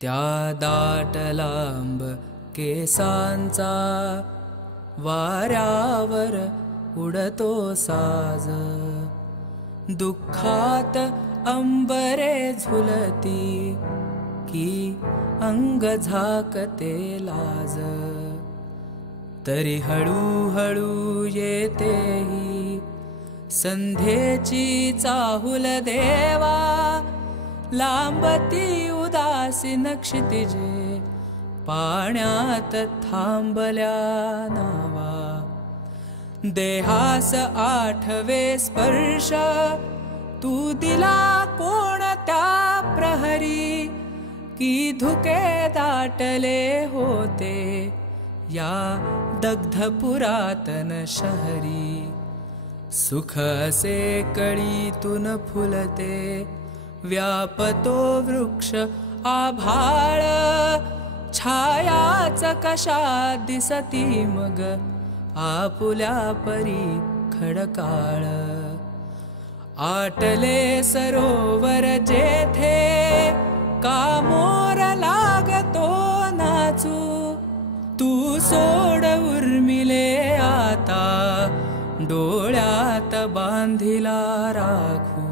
त्या दाट लांब केसांचा वाऱ्यावर उडतो साज, दुःखात अंबरे झुलती की अंग झाकते लाज. तरी हळूहळू येते ही संध्येची चाहुल देवा, लांबती उदासीन क्षितिजे पाण्यात थांबल्या नावा. देहास आठवे स्पर्श तू दिला कोणत्या प्रहरी, की धुके दाटले होते या दग्ध पुरातन शहरी. सुख असे कळीतून फुलते व्यापतो वृक्ष आभाळ, छायाच कशा दिसती मग आपुल्या परी खडकाळ. आटले सरोवर जेथे का मोर लागतो नाचू, तू सोड उर्मिले आता डोळ्यात बांधिला राखू.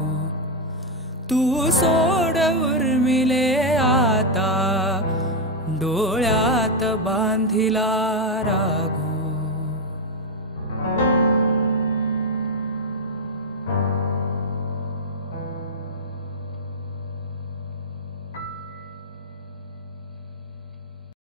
तू सोड उर्मिले आता डोळ्यात बांधिला राखू.